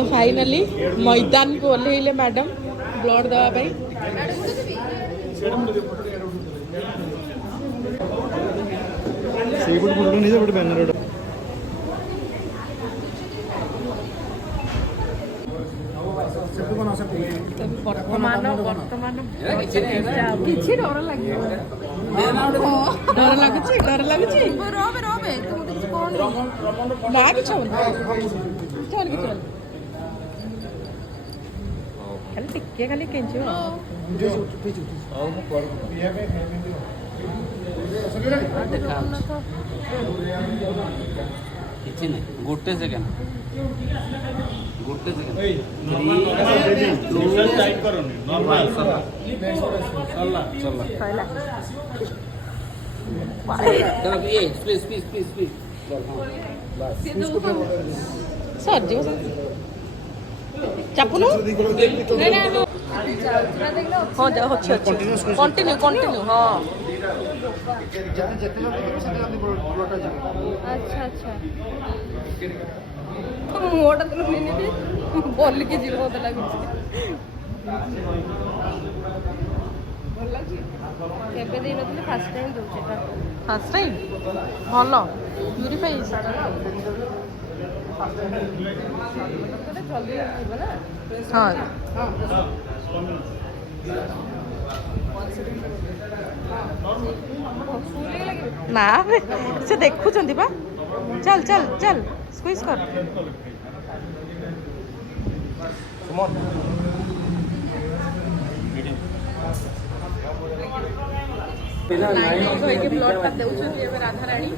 तो फाइनली मैदान को ओह्लैले मैडम ब्लड दवाई वर्तमान वर्तमान किसी डर लगे डर लगुच ना कि चल खाली टिके खाली केंचु କିଛି ନାହିଁ ଗୋଟେ ସେକେଣ୍ଡ ଗୋଟେ ସେକେଣ୍ଡ सर जी चापुनु हाँ जा अच्छे अच्छे कंटिन्यू कंटिन्यू हाँ अच्छा अच्छा मोटा तो नहीं बोल के जीव मत लगे केबे दे नथले फर्स्ट टाइम दोचे फर्स्ट टाइम भलो प्यूरीफाई जल्दी हाँ ना से देखु बा चल चल चल स्क्वीज कर ब्लड राधा रानी